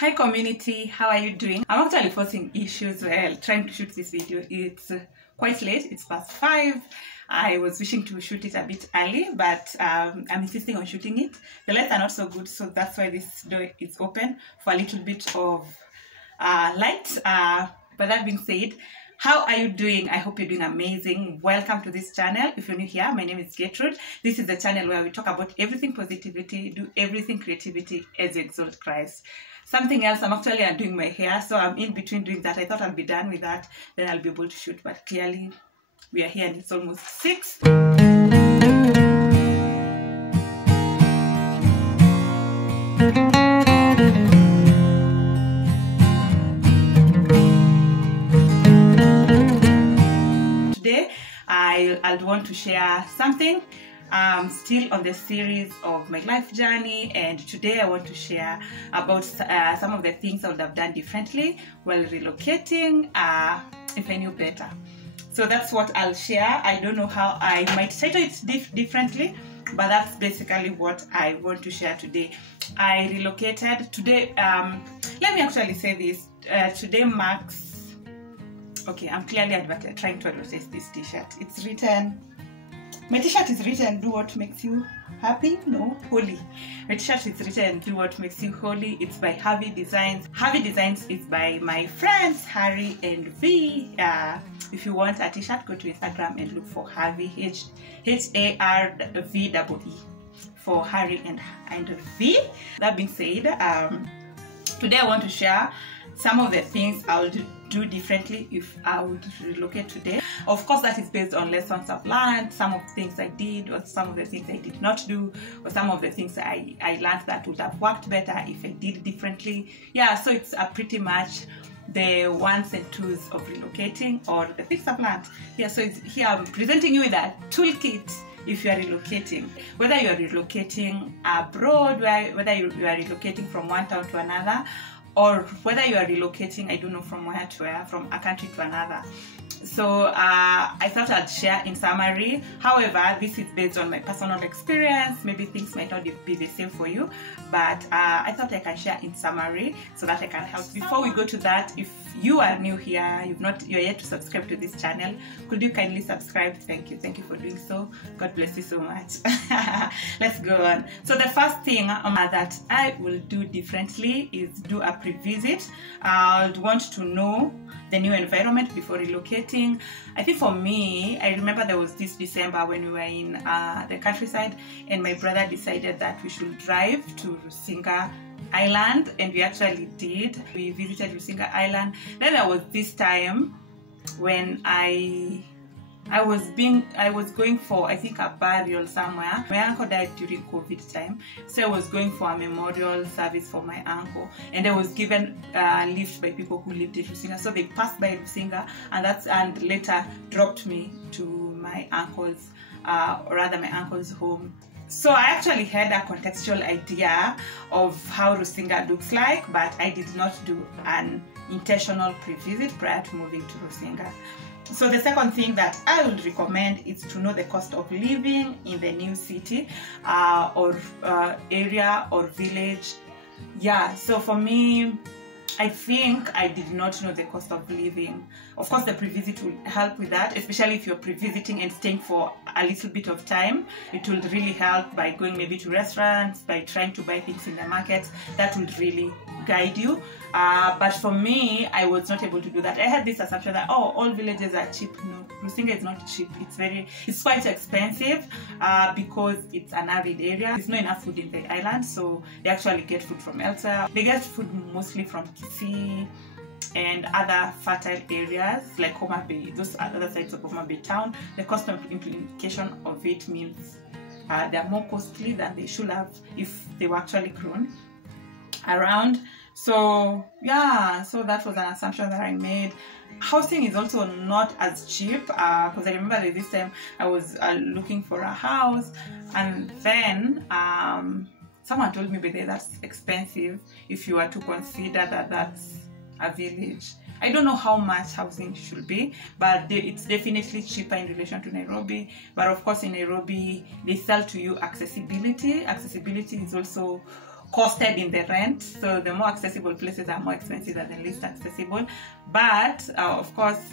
Hi community, how are you doing? I'm actually facing issues while trying to shoot this video. It's quite late, it's past 5. I was wishing to shoot it a bit early, but I'm insisting on shooting it. The lights are not so good, so that's why this door is open for a little bit of light. But that being said, how are you doing? I hope you're doing amazing. Welcome to this channel. If you're new here, my name is Gertrude. This is the channel where we talk about everything positivity, do everything creativity as you exalt Christ. Something else, I'm actually undoing my hair, so I'm in between doing that. I thought I'll be done with that, then I'll be able to shoot, but clearly we are here and it's almost 6. Today, I'll want to share something. Still on the series of my life journey, and today I want to share about some of the things I would have done differently while relocating if I knew better. So that's what I'll share. I don't know how I might title it differently, but that's basically what I want to share today. I relocated today. Let me actually say this. Today marks, okay, I'm clearly trying to advertise this t-shirt. It's written, my t-shirt is written, do what makes you happy, no, holy. My t-shirt is written, do what makes you holy. It's by Harvey Designs. Harvey Designs is by my friends, Harry and V. If you want a t-shirt, go to Instagram and look for Harvey, H-A-R-V-E-E, for Harry and V. That being said, today I want to share some of the things I would do differently if I would relocate today. Of course, that is based on lessons I've learned, some of the things I did, or some of the things I did not do, or some of the things I learned that would have worked better if I did differently. Yeah, so it's pretty much the ones and twos of relocating, or the things I've learned. Yeah, so here I'm presenting you with a toolkit if you are relocating. Whether you are relocating abroad, whether you are relocating from one town to another, or whether you are relocating, I don't know from where to where, from a country to another. So I thought I'd share in summary. However, this is based on my personal experience. Maybe things might not be the same for you, but I thought I can share in summary so that I can help. Before we go to that, if you are new here, you're yet to subscribe to this channel, could you kindly subscribe? Thank you for doing so. God bless you so much. Let's go on. So the first thing that I will do differently is do a pre-visit. I'd want to know the new environment before relocating. I think for me, I remember there was this December when we were in the countryside, and my brother decided that we should drive to Rusinga Island, and we actually did. We visited Rusinga Island. Then there was this time when I was going for, I think, a burial somewhere. My uncle died during COVID time, so I was going for a memorial service for my uncle, and I was given a lift by people who lived in Rusinga. So they passed by Rusinga, and later dropped me to my uncle's, or rather my uncle's home. So I actually had a contextual idea of how Rusinga looks like, but I did not do an intentional pre-visit prior to moving to Rusinga. So the second thing that I would recommend is to know the cost of living in the new city or area or village. Yeah, so for me, I think I did not know the cost of living. Of course, the pre-visit will help with that, especially if you're pre-visiting and staying for a little bit of time. It will really help by going maybe to restaurants, by trying to buy things in the markets. That will really guide you. But for me, I was not able to do that. I had this assumption that, oh, all villages are cheap. No, Rusinga is not cheap. It's quite expensive because it's an arid area. There's not enough food in the island, so they actually get food from elsewhere. They get food mostly from Kisii and other fertile areas like Homa Bay, those other sides of Homa Bay town. The cost of implication of it means they're more costly than they should have if they were actually grown around. So yeah, so that was an assumption that I made. Housing is also not as cheap because I remember this time I was looking for a house, and then someone told me, but that's expensive if you were to consider that that's a village. I don't know how much housing should be, but it's definitely cheaper in relation to Nairobi. But of course in Nairobi, they sell to you accessibility. Accessibility is also costed in the rent. So the more accessible places are more expensive than the least accessible. But of course,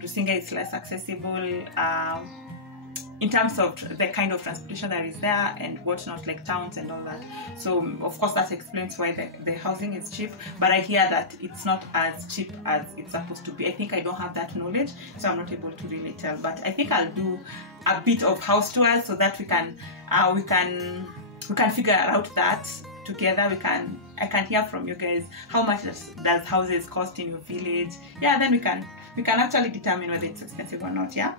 Rusinga is less accessible in terms of the kind of transportation that is there and whatnot, like towns and all that. So of course that explains why the housing is cheap, but I hear that it's not as cheap as it's supposed to be. I think I don't have that knowledge, so I'm not able to really tell, but I think I'll do a bit of house tours so that we can figure out that together. I can hear from you guys how much does houses cost in your village. Yeah, then we can actually determine whether it's expensive or not. Yeah.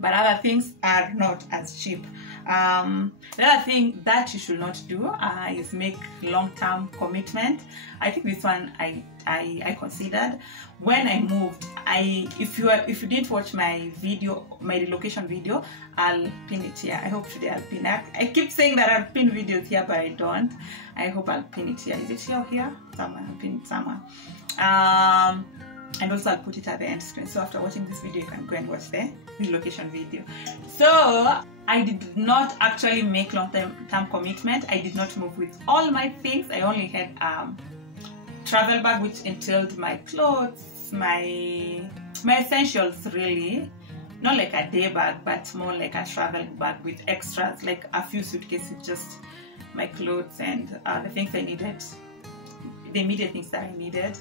But other things are not as cheap. The other thing that you should not do is make long-term commitment. I think this one I considered when I moved. If you didn't watch my relocation video, I'll pin it here. I hope today I'll pin it. I keep saying that I'll pin videos here, but I don't. I hope I'll pin it here. Is it here or here? Somewhere. I'll pin it somewhere. And also I'll put it at the end screen, so after watching this video you can go and watch the relocation video. So I did not actually make long-term commitment. I did not move with all my things. I only had travel bag, which entailed my clothes, my essentials, really, not like a day bag, but more like a travel bag with extras, like a few suitcases with just my clothes and the things I needed, the immediate things that I needed.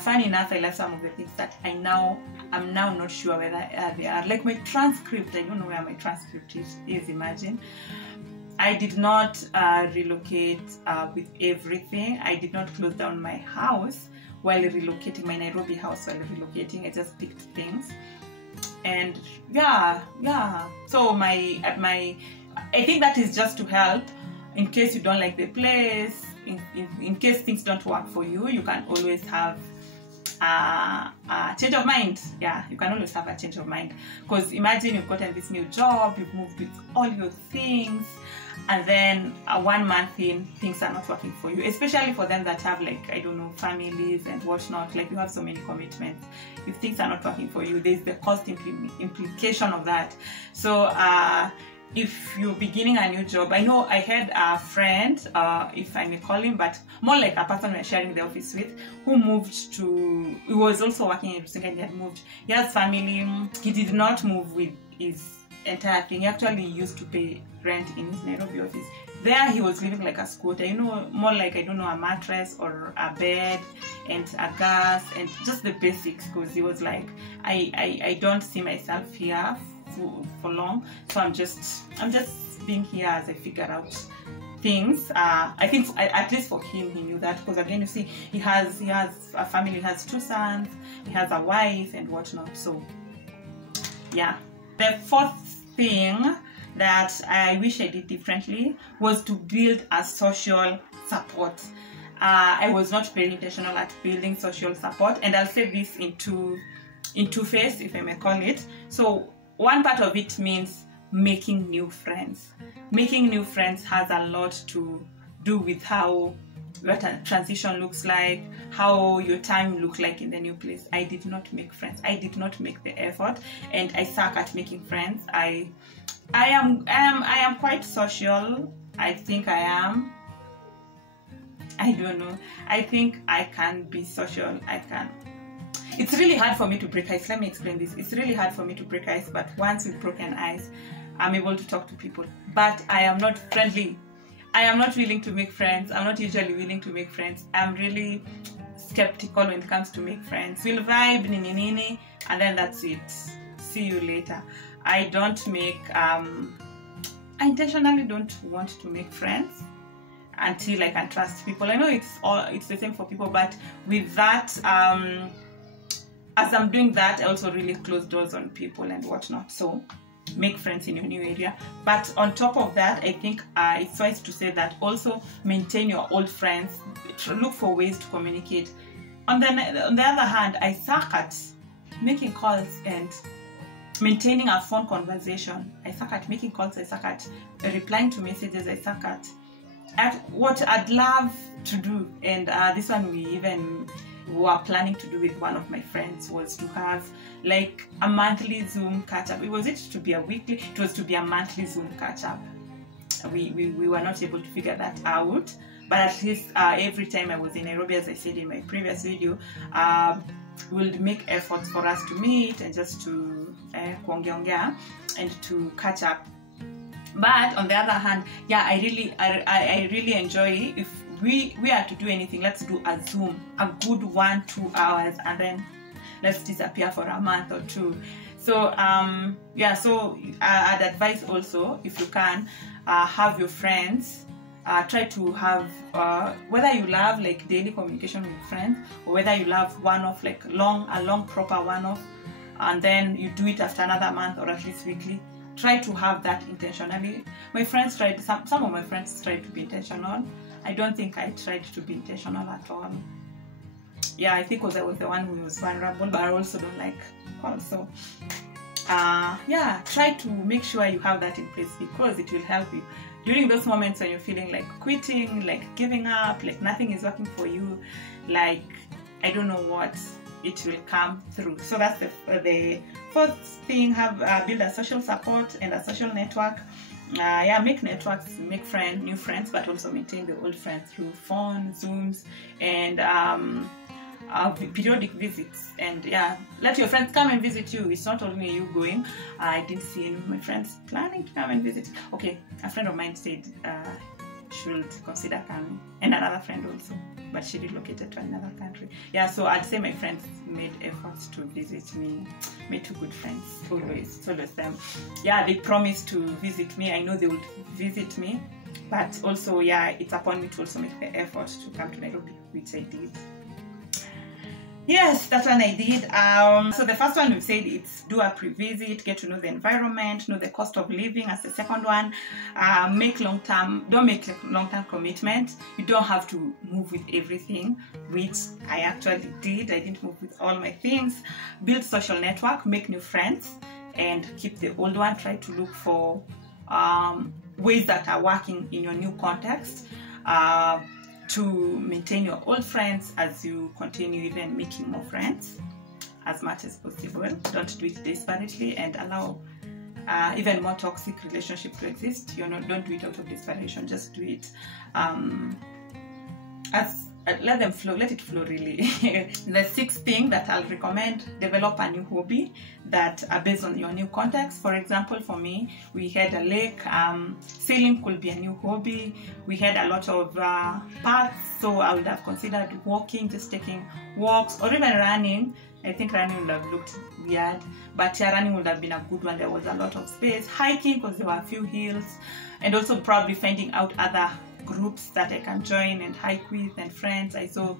Funny enough, I left some of the things that I'm now not sure whether they are. Like my transcript, I don't know where my transcript is, imagine. I did not relocate with everything. I did not close down my house while relocating, my Nairobi house while relocating. I just picked things. And yeah. So I think that is just to help in case you don't like the place. In case things don't work for you, you can always have a change of mind. Yeah, you can always have a change of mind. Because imagine you've gotten this new job, you've moved with all your things, and then 1 month in, things are not working for you. Especially for them that have, like, I don't know, families and whatnot. Like, you have so many commitments. If things are not working for you, there's the cost implication of that. So if you're beginning a new job, I know I had a friend, if I may call him, but more like a person we're sharing the office with, who moved to, he was also working in Rusinga and he had moved. He has family. He did not move with his entire thing. He actually used to pay rent in his Nairobi office. There he was living like a squatter, you know, more like, I don't know, a mattress or a bed and a gas and just the basics, because he was like, I don't see myself here for long, so I'm just being here as I figure out things. I think at least for him, he knew that, because again, you see, he has a family, he has 2 sons, he has a wife and whatnot. So yeah. The fourth thing that I wish I did differently was to build a social support. I was not very intentional at building social support, and I'll say this in two phases, if I may call it. So one part of it means making new friends. Making new friends has a lot to do with how your transition looks like, how your time looks like in the new place. I did not make friends. I did not make the effort, and I suck at making friends. I am quite social. I think I am. I don't know. I think I can be social. It's really hard for me to break ice. Let me explain this. It's really hard for me to break ice, but once we've broken ice, I'm able to talk to people. But I am not friendly. I am not willing to make friends. I'm not usually willing to make friends. I'm really skeptical when it comes to make friends. We'll vibe, nini, and then that's it. See you later. I don't make, I intentionally don't want to make friends until I can trust people. I know it's the same for people, but with that, as I'm doing that, I also really close doors on people and whatnot. So make friends in your new area. But on top of that, I think it's wise to say that also maintain your old friends. Look for ways to communicate. On the other hand, I suck at making calls and maintaining a phone conversation. I suck at making calls. I suck at replying to messages. I suck at what I'd love to do. And this one we were planning to do with one of my friends was to have like a monthly Zoom catch-up. It was to be a weekly, it was to be a monthly Zoom catch-up. we were not able to figure that out. But at least every time I was in Nairobi, as I said in my previous video, we'll make efforts for us to meet and just to kuongea and to catch up. But on the other hand, yeah, I really enjoy if we are to do anything, let's do a Zoom, a good 1-2 hours, and then let's disappear for a month or two. So yeah, so I'd advise also, if you can, have your friends, try to have whether you love like daily communication with friends, or whether you love one-off, like a long proper one-off, and then you do it after another month or at least weekly. Try to have that intentionally. My friends tried, some of my friends tried to be intentional. I don't think I tried to be intentional at all. Yeah, I think because I was the one who was vulnerable, but I also don't like calls. So yeah, try to make sure you have that in place, because it will help you during those moments when you're feeling like quitting, like giving up, like nothing is working for you, like I don't know what, it will come through. So that's the fourth thing. Have build a social support and a social network. Yeah, make networks, make new friends, but also maintain the old friends through phone, Zooms, and periodic visits. And yeah, let your friends come and visit you. It's not only you going. I didn't see any of my friends planning to come and visit. Okay, a friend of mine said should consider coming, and another friend also, but she relocated to another country. Yeah, so I'd say my friends made efforts to visit me. Made two good friends, always them. Yeah, they promised to visit me. I know they would visit me, but also, yeah, it's upon me to also make the effort to come to Nairobi, which I did. Yes, that one I did. So the first one we said, it's do a pre-visit, get to know the environment, know the cost of living as the second one. Don't make long-term commitment. You don't have to move with everything, which I actually did. I didn't move with all my things. Build social network, make new friends, and keep the old one. Try to look for ways that are working in your new context. To maintain your old friends as you continue even making more friends as much as possible. Don't do it desperately and allow even more toxic relationship to exist. Don't do it out of desperation. Just do it let it flow really. The sixth thing that I'll recommend, develop a new hobby that are based on your new context. For example, for me, we had a lake. Sailing could be a new hobby. We had a lot of paths, so I would have considered walking, just taking walks, or even running. I think running would have looked weird, but yeah, running would have been a good one. There was a lot of space. Hiking, because there were a few hills, and also probably finding out other groups that I can join and hike with, and friends. I saw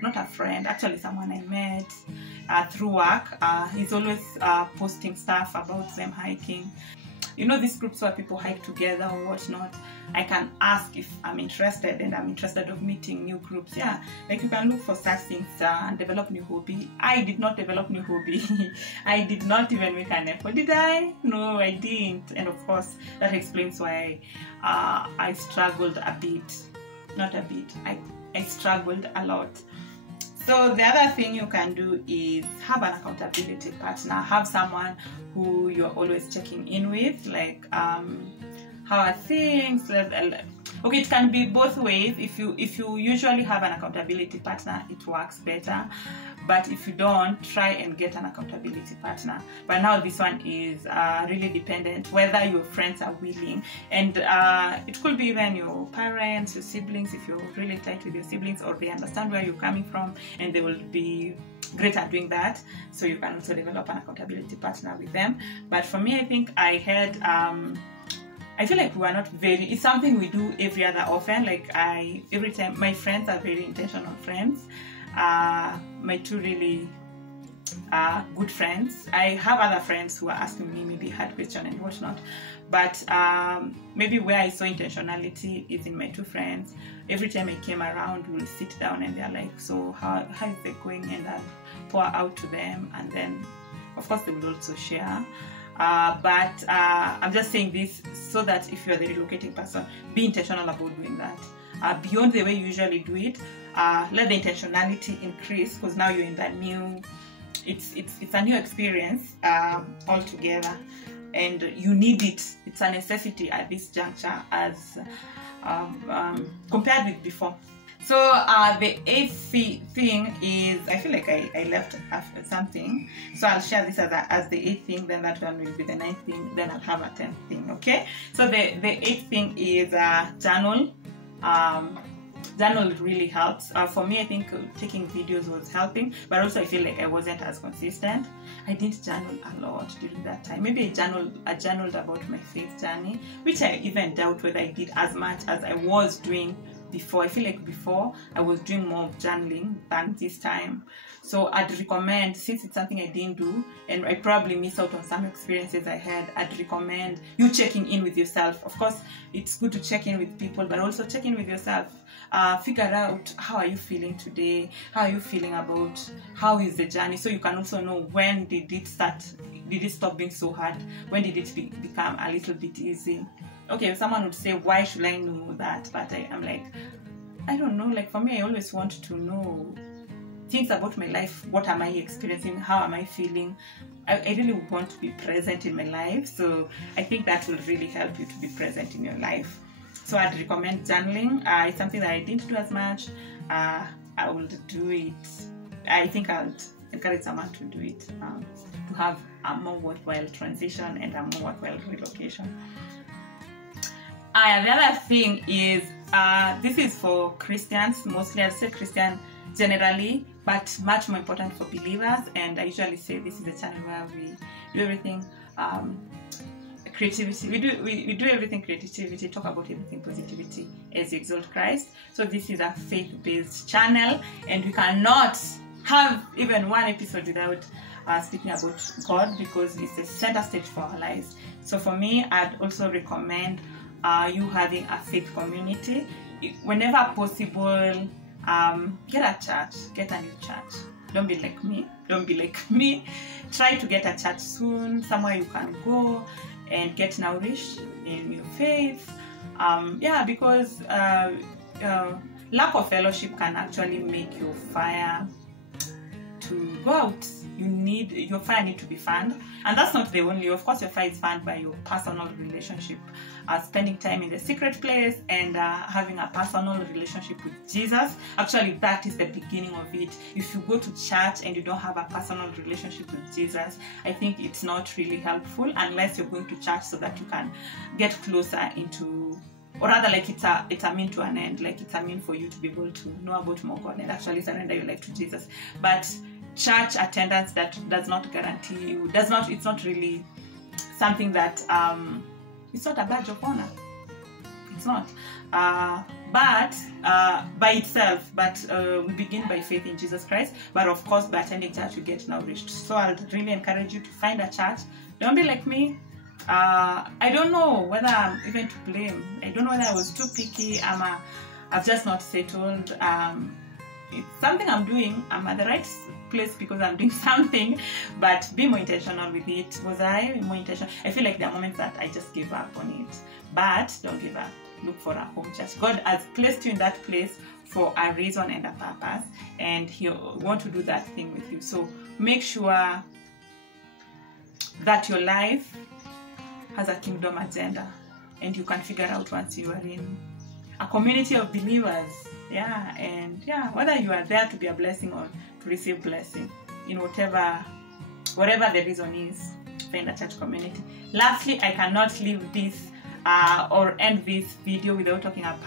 not a friend, actually someone I met through work. He's always posting stuff about them hiking. You know, these groups where people hike together or whatnot. I can ask if I'm interested, and I'm interested of meeting new groups. Yeah, like you can look for such things and develop new hobby. I did not develop new hobby. I did not even make an effort. Did I? No, I didn't. And of course, that explains why I struggled a bit. Not a bit. I struggled a lot. So the other thing you can do is have an accountability partner. Have someone who you're always checking in with, like how are things. Okay, it can be both ways. If you usually have an accountability partner, it works better. But if you don't, try and get an accountability partner. But now this one is really dependent whether your friends are willing, and it could be even your parents, your siblings, if you're really tight with your siblings, or they understand where you're coming from and they will be great at doing that. So you can also develop an accountability partner with them. But for me, I think I had I feel like we are not very, it's something we do every other often. Like every time, my friends are very intentional friends. My two really good friends. I have other friends who are asking me maybe hard questions and whatnot, but maybe where I saw intentionality is in my two friends. Every time I came around, we'll sit down and they're like, so how is it going? And I'll pour out to them, and then of course they will also share. But I'm just saying this so that if you're the relocating person, be intentional about doing that. Beyond the way you usually do it, let the intentionality increase, because now you're in that new, it's a new experience altogether. and you need it. It's a necessity at this juncture as compared with before. So the eighth thing is, I feel like I left something, so I'll share this as the eighth thing, then that one will be the ninth thing, then I'll have a 10th thing. Okay, so the eighth thing is journal. Journal really helps. For me, I think taking videos was helping, but also I feel like I wasn't as consistent. I didn't journal a lot during that time. Maybe I journaled about my faith journey, which I even doubt whether I did as much as I was doing before. I feel like before I was doing more of journaling than this time. So I'd recommend, since it's something I didn't do and I probably missed out on some experiences I had, I'd recommend you checking in with yourself. Of course, it's good to check in with people, but also check in with yourself. Figure out, how are you feeling today? How are you feeling about how is the journey? So you can also know, when did it stop being so hard? When did it become a little bit easy? Okay, someone would say, why should I know that? But I'm like, I don't know. Like, for me, I always want to know things about my life. What am I experiencing? How am I feeling? I really want to be present in my life. So I think that will really help you to be present in your life. So I'd recommend journaling. It's something that I didn't do as much. I will do it. I think I'll encourage someone to do it, to have a more worthwhile transition and a more worthwhile relocation. The other thing is, this is for Christians mostly. I'd say Christian generally, but much more important for believers. And I usually say this is a channel where we do everything creativity. We do everything creativity, talk about everything positivity as you exalt Christ. So this is a faith-based channel, and we cannot have even one episode without speaking about God, because it's the center stage for our lives. So for me, I'd also recommend you having a faith community. Whenever possible, get a church, get a new church. Don't be like me. Try to get a church soon, somewhere you can go and get nourished in your faith. Because lack of fellowship can actually make your fire to go out. Your fire need to be fanned, and that's not the only. Of course, your fire is fanned by your personal relationship, spending time in the secret place and having a personal relationship with Jesus. Actually, that is the beginning of it. If you go to church and you don't have a personal relationship with Jesus, I think it's not really helpful, unless you're going to church so that you can get closer into, or rather, like it's a mean to an end. Like, it's a mean for you to be able to know about more God and actually surrender your life to Jesus. But church attendance that does not guarantee you, it's not really something that it's not a badge of honor. It's not. But by itself, we begin by faith in Jesus Christ. But of course, by attending church, you get nourished. So I'll really encourage you to find a church. Don't be like me. I don't know whether I'm even to blame. I don't know whether I was too picky. I've just not settled. It's something I'm doing. I'm at the right place because I'm doing something, but be more intentional with it. Was I more intentional? I feel like there are moments that I just give up on it, but don't give up. Look for a home church. God has placed you in that place for a reason and a purpose, and He'll want to do that thing with you. So make sure that your life has a kingdom agenda, and you can figure out once you are in a community of believers. Whether you are there to be a blessing or to receive blessing, in whatever the reason is, find a church community. Lastly, I cannot leave this or end this video without talking about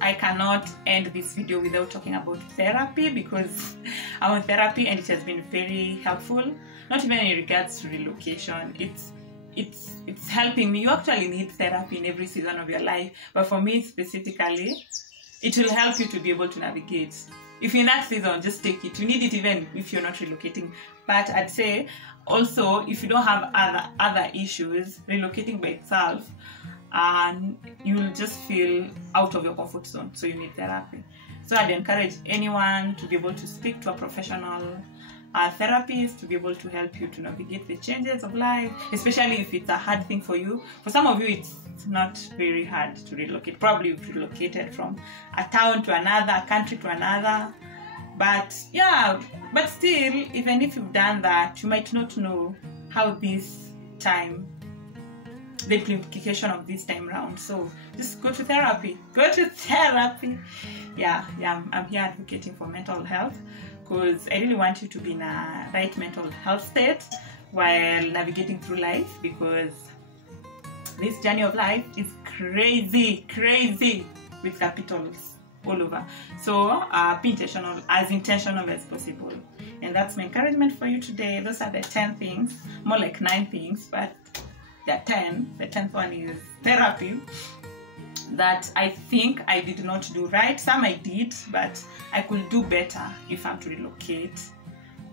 I cannot end this video without talking about therapy, because I'm on therapy and it has been very helpful, not even in regards to relocation. It's helping me. You actually need therapy in every season of your life, but for me specifically, it will help you to be able to navigate. If you're in that season, just take it. You need it even if you're not relocating. But I'd say also, if you don't have other issues, relocating by itself, you'll just feel out of your comfort zone. So you need therapy. So I'd encourage anyone to be able to speak to a professional therapist to be able to help you to navigate the changes of life, especially if it's a hard thing for you. For some of you, it's not very hard to relocate. Probably you've relocated from a town to another, a country to another. But still, even if you've done that, you might not know how this time, the implication of this time round. So just go to therapy. Go to therapy. Yeah, I'm here advocating for mental health, because I really want you to be in a right mental health state while navigating through life, because this journey of life is crazy with capitals all over. So be intentional, as intentional as possible. And that's my encouragement for you today. Those are the 10 things, more like 9 things, but they're 10. The 10th one is therapy, that I think I did not do right. Some I did, but I could do better if I'm to relocate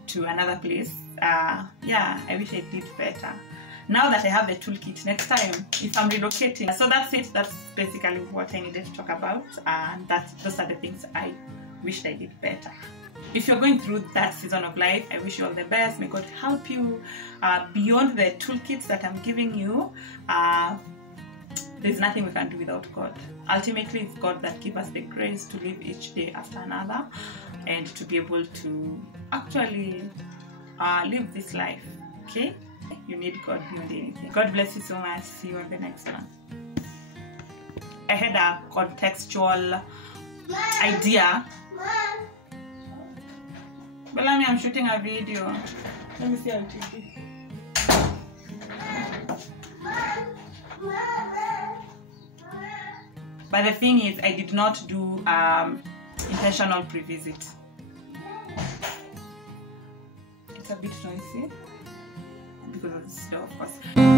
to another place. Yeah, I wish I did better. Now that I have the toolkit, next time if I'm relocating, so that's it. That's basically what I needed to talk about, and those are the things I wished I did better. If you're going through that season of life, I wish you all the best. May God help you. Beyond the toolkits that I'm giving you, there's nothing we can do without God. Ultimately, it's God that gives us the grace to live each day after another, and to be able to actually live this life. Okay? You need God beyond anything. God bless you so much. See you on the next one. I had a contextual idea. Bellamy, I'm shooting a video. Let me see on TV. But the thing is, I did not do intentional pre-visit. It's a bit noisy because of this door, of course.